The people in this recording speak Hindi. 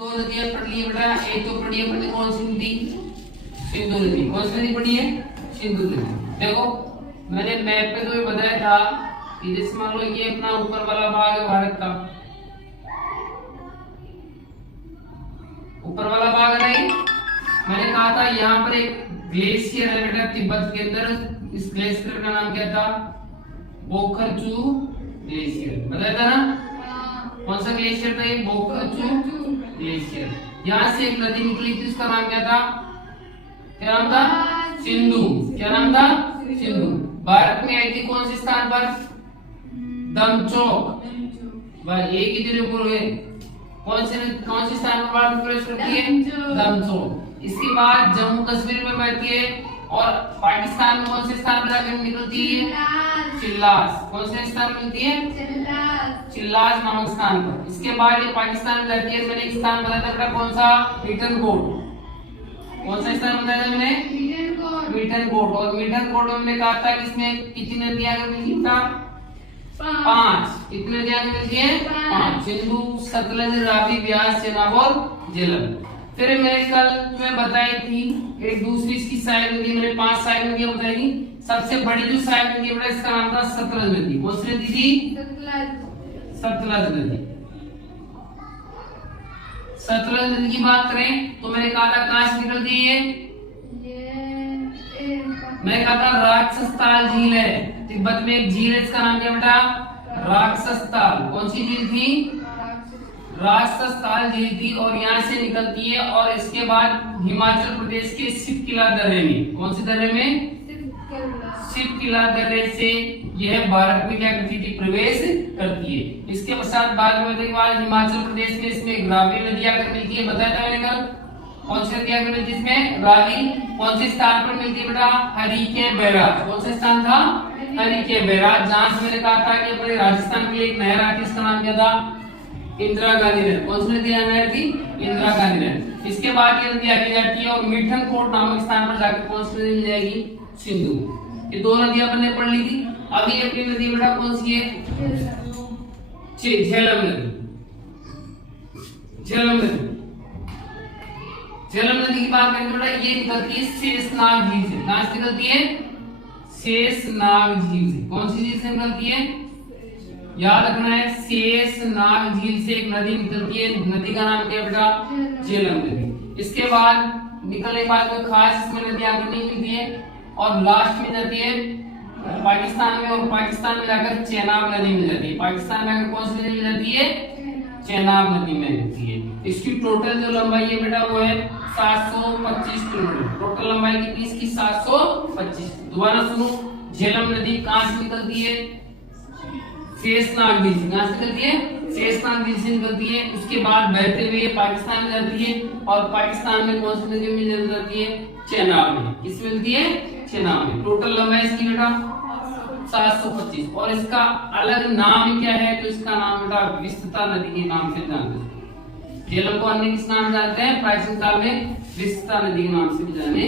दो नदियां पढ़ ली बेटा। एक तो पढ़ी अपने कौन सी नदी? सिंधु नदी। कौन सी नदी पढ़ी है? सिंधु नदी। देखो मैंने मैप पे तुम्हें बताया था कि जैसे मान लो ये अपना ऊपर वाला भाग है भारत का, ऊपर वाला भाग है नहीं, मैंने कहा था यहाँ पर एक ग्लेशियर है बेटा तिब्बत के अंदर। इस ग्लेशियर का नाम क्या था? बोखरचू ग्लेशियर। बताया था ना? कौन सा ग्लेशियर था ये? बोखरचू ग्लेशियर। यहाँ से एक नदी निकली थी, उसका नाम क्या था? क्या नाम था? सिंधु। क्या नाम था? सिंधु। भारत में आई थी कौन से स्थान पर? दमचौक। भाई एक ही दिन ऊपर हुए। कौन से स्थान पर भारत में प्रवेश करती है? दमचौक। इसके बाद जम्मू कश्मीर में बहती है और पाकिस्तान में कौन से स्थान पर जाकर निकलती है? चिल्लास। कौन से स्थान पर मिलती है? चिल्लास नामक स्थान पर। इसके बाद ये पाकिस्तान में जाती है। मैंने एक स्थान बताया था बेटा, कौन सा? मीठनकोट। कौन सा स्थान बताया था मैंने? मीठनकोट। और मीठनकोट में मैंने कहा था कि इसमें कितनी नदियां मिलती था? 5। कितनी नदियां मिलती है? 5। सिंधु, सतलज, रावी, ब्यास, चेनाब और झेलम। फिर मैंने कल तुम्हें बताई थी एक दूसरी इसकी सहायक नदी। मैंने 5 सहायक नदियां बताई थी। सबसे बड़ी जो सहायक नदी है इसका नाम था सतलज नदी। कौन सी नदी थी? सतलज नदी। सतलज नदी की बात करें तो मैंने कहा था कहां से निकलती है? मैंने कहा था राक्षस ताल झील है। तिब्बत में एक झील है, इसका नाम क्या बेटा? राक्षस ताल। कौन सी झील थी? राक्षस ताल झील थी। और यहाँ से निकलती है और इसके बाद हिमाचल प्रदेश के शिवकिला दर्रे में, कौन से दर्रे में? शिवकिला दर्रे से यह भारत में क्या करती थी? प्रवेश करती है। इसके पश्चात बाद में हिमाचल प्रदेश में इसमें रावी नदी आकर मिलती है। बताया था मैंने कल। कौन सी नदी आकर मिलती है इसमें? रावी। कौन से स्थान पर मिलती है बेटा? हरिके बैराज। कौन सा स्थान था? हरिके बैराज। जहां से मैंने कहा था कि अपने राजस्थान के लिए एक नहर आती है, इसका नाम क्या था? इंदिरा गांधी नहर। कौन सी नदी नहर थी? इंदिरा गांधी नहर। इसके बाद ये नदी आगे जाती है और मीठनकोट नामक स्थान पर जाकर कौन सी नदी मिल जाएगी? सिंधु। ये दो नदियां अपने पढ़ ली थी। अभी अपनी नदी बेटा कौन सी है? झेलम नदी। झेलम नदी। झेलम नदी की बात करें बेटा, ये निकलती है शेषनाग झील से। कहां से निकलती है? शेषनाग झील से। कौन सी झील से निकलती है? याद रखना है, शेषनाग झील से एक नदी निकलती है। नदी का नाम क्या बेटा? झेलम नदी। इसके बाद निकलने के बाद कोई खास इसमें नदी आगे नहीं मिलती है और लास्ट में जाती है पाकिस्तान में। और पाकिस्तान में जाकर चेनाब नदी मिल जाती है। पाकिस्तान में आकर कौन सी नदी मिल जाती है? चेनाब नदी में मिलती है। इसकी टोटल जो लंबाई है बेटा वो है 725 किलोमीटर। टोटल लंबाई कितनी इसकी? 725। दोबारा सुनो, झेलम नदी कहां से निकलती है? शेषनाग झील से। कहां से निकलती है? शेषनाग झील से निकलती है। उसके बाद बहते हुए पाकिस्तान में जाती है और पाकिस्तान में कौन सी नदी मिल जाती है? चेनाब में। किस मिलती है? चेनाब में। टोटल लंबाई इसकी बेटा 725। और इसका अलग नाम क्या है? तो इसका नाम बेटा विस्तृता नदी के नाम से जानते हैं। झेलम को अन्य किस नाम जानते हैं? प्राचीन काल में विस्तृता नदी के नाम से भी जाने